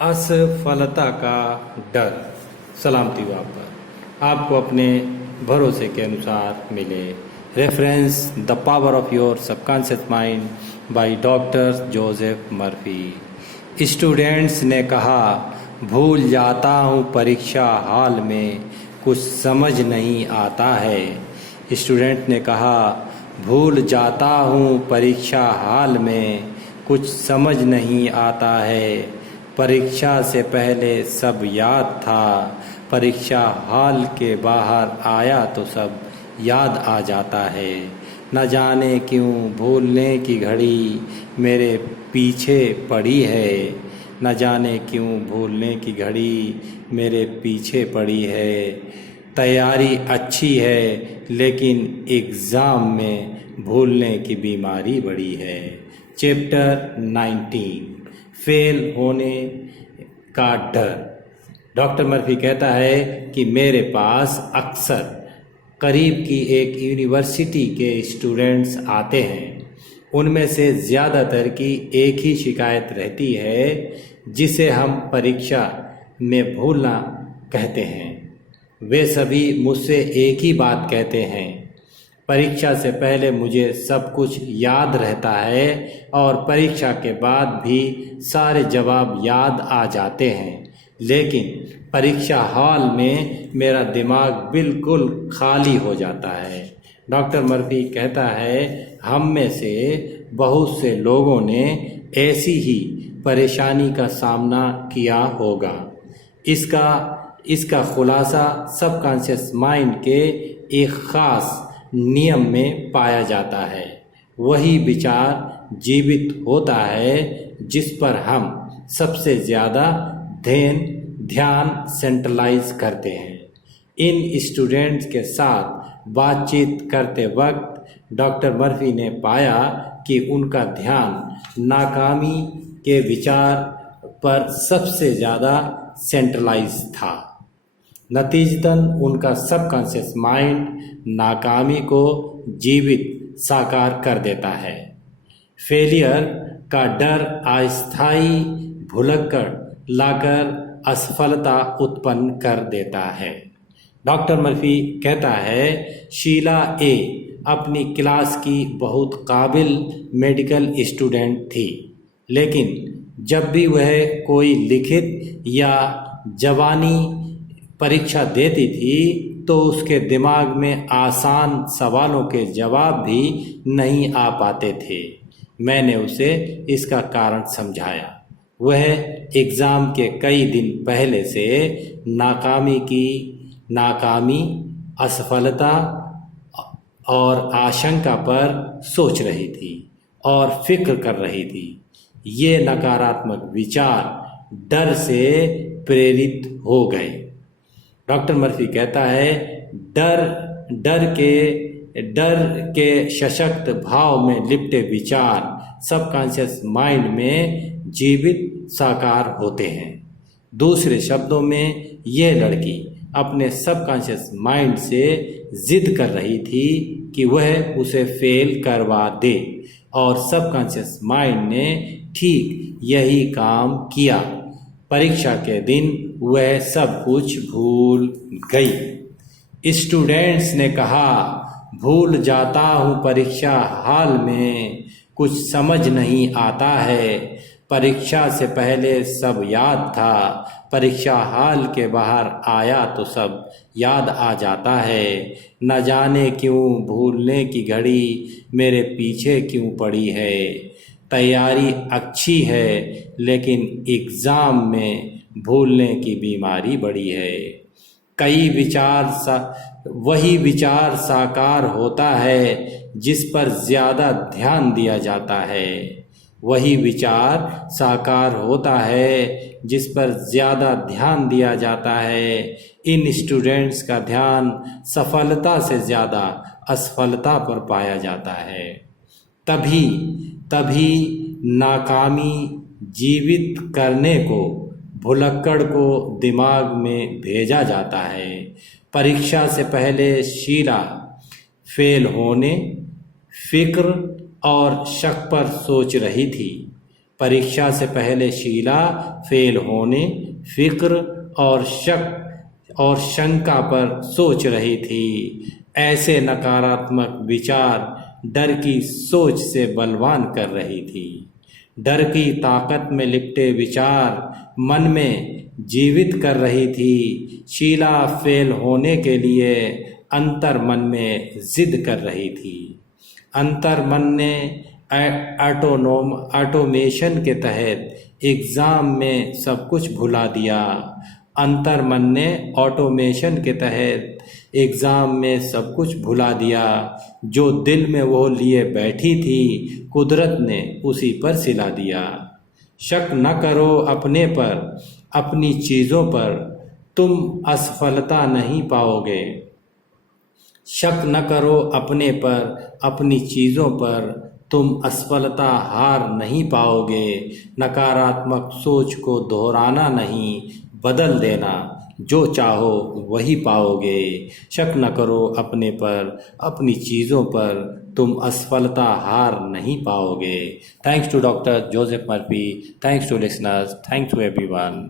असफलता का डर सलामती हुआ पर आपको अपने भरोसे के अनुसार मिले। Reference the power of your subconscious mind by doctor Joseph Murphy. Students ने कहा, भूल जाता हूँ परीक्षा हॉल में, कुछ समझ नहीं आता है। स्टूडेंट ने कहा, भूल जाता हूँ परीक्षा हॉल में, कुछ समझ नहीं आता है। परीक्षा से पहले सब याद था, परीक्षा हॉल के बाहर आया तो सब याद आ जाता है। न जाने क्यों भूलने की घड़ी मेरे पीछे पड़ी है, न जाने क्यों भूलने की घड़ी मेरे पीछे पड़ी है। तैयारी अच्छी है लेकिन एग्ज़ाम में भूलने की बीमारी बड़ी है। चैप्टर 19, फेल होने का डर। डॉक्टर मर्फी कहता है कि मेरे पास अक्सर करीब की एक यूनिवर्सिटी के स्टूडेंट्स आते हैं। उनमें से ज़्यादातर की एक ही शिकायत रहती है, जिसे हम परीक्षा में भूलना कहते हैं। वे सभी मुझसे एक ही बात कहते हैं, परीक्षा से पहले मुझे सब कुछ याद रहता है और परीक्षा के बाद भी सारे जवाब याद आ जाते हैं, लेकिन परीक्षा हॉल में मेरा दिमाग बिल्कुल खाली हो जाता है। डॉक्टर मर्फी कहता है, हम में से बहुत से लोगों ने ऐसी ही परेशानी का सामना किया होगा। इसका खुलासा सबकॉन्शियस माइंड के एक ख़ास नियम में पाया जाता है। वही विचार जीवित होता है जिस पर हम सबसे ज़्यादा ध्यान सेंट्रलाइज करते हैं। इन स्टूडेंट्स के साथ बातचीत करते वक्त डॉक्टर मर्फी ने पाया कि उनका ध्यान नाकामी के विचार पर सबसे ज़्यादा सेंट्रलाइज था। नतीजतन उनका सबकॉन्शियस माइंड नाकामी को जीवित साकार कर देता है। फेलियर का डर अस्थायी भुलक्कड़ लाकर असफलता उत्पन्न कर देता है। डॉक्टर मर्फी कहता है, शीला ए अपनी क्लास की बहुत काबिल मेडिकल स्टूडेंट थी, लेकिन जब भी वह कोई लिखित या ज़बानी परीक्षा देती थी तो उसके दिमाग में आसान सवालों के जवाब भी नहीं आ पाते थे। मैंने उसे इसका कारण समझाया। वह एग्ज़ाम के कई दिन पहले से नाकामी, असफलता और आशंका पर सोच रही थी और फिक्र कर रही थी। ये नकारात्मक विचार डर से प्रेरित हो गए। डॉक्टर मर्फी कहता है, डर के सशक्त भाव में लिपटे विचार सबकॉन्शियस माइंड में जीवित साकार होते हैं। दूसरे शब्दों में, यह लड़की अपने सबकॉन्शियस माइंड से जिद कर रही थी कि वह उसे फेल करवा दे, और सबकॉन्शियस माइंड ने ठीक यही काम किया। परीक्षा के दिन वह सब कुछ भूल गई। स्टूडेंट्स ने कहा, भूल जाता हूँ परीक्षा हॉल में, कुछ समझ नहीं आता है। परीक्षा से पहले सब याद था, परीक्षा हॉल के बाहर आया तो सब याद आ जाता है। न जाने क्यों भूलने की घड़ी मेरे पीछे क्यों पड़ी है। तैयारी अच्छी है लेकिन एग्ज़ाम में भूलने की बीमारी बड़ी है। वही विचार साकार होता है जिस पर ज़्यादा ध्यान दिया जाता है। वही विचार साकार होता है जिस पर ज़्यादा ध्यान दिया जाता है। इन स्टूडेंट्स का ध्यान सफलता से ज़्यादा असफलता पर पाया जाता है। तभी नाकामी जीवित करने को भुलक्कड़ को दिमाग में भेजा जाता है। परीक्षा से पहले शीला फेल होने, फिक्र और शक पर सोच रही थी। परीक्षा से पहले शीला फेल होने, फिक्र और शक और शंका पर सोच रही थी। ऐसे नकारात्मक विचार डर की सोच से बलवान कर रही थी। डर की ताकत में लिपटे विचार मन में जीवित कर रही थी। शीला फेल होने के लिए अंतर मन में जिद कर रही थी। अंतर मन ने ऑटोमेशन के तहत एग्ज़ाम में सब कुछ भुला दिया। अंतर मन ने ऑटोमेशन के तहत एग्ज़ाम में सब कुछ भुला दिया। जो दिल में वो लिए बैठी थी, कुदरत ने उसी पर सिला दिया। शक न करो अपने पर, अपनी चीज़ों पर, तुम असफलता नहीं पाओगे। शक न करो अपने पर, अपनी चीज़ों पर, तुम असफलता हार नहीं पाओगे। नकारात्मक सोच को दोहराना नहीं, बदल देना। जो चाहो वही पाओगे। शक न करो अपने पर, अपनी चीज़ों पर, तुम असफलता हार नहीं पाओगे। Thanks to doctor Joseph Murphy. Thanks to listeners. Thanks to everyone.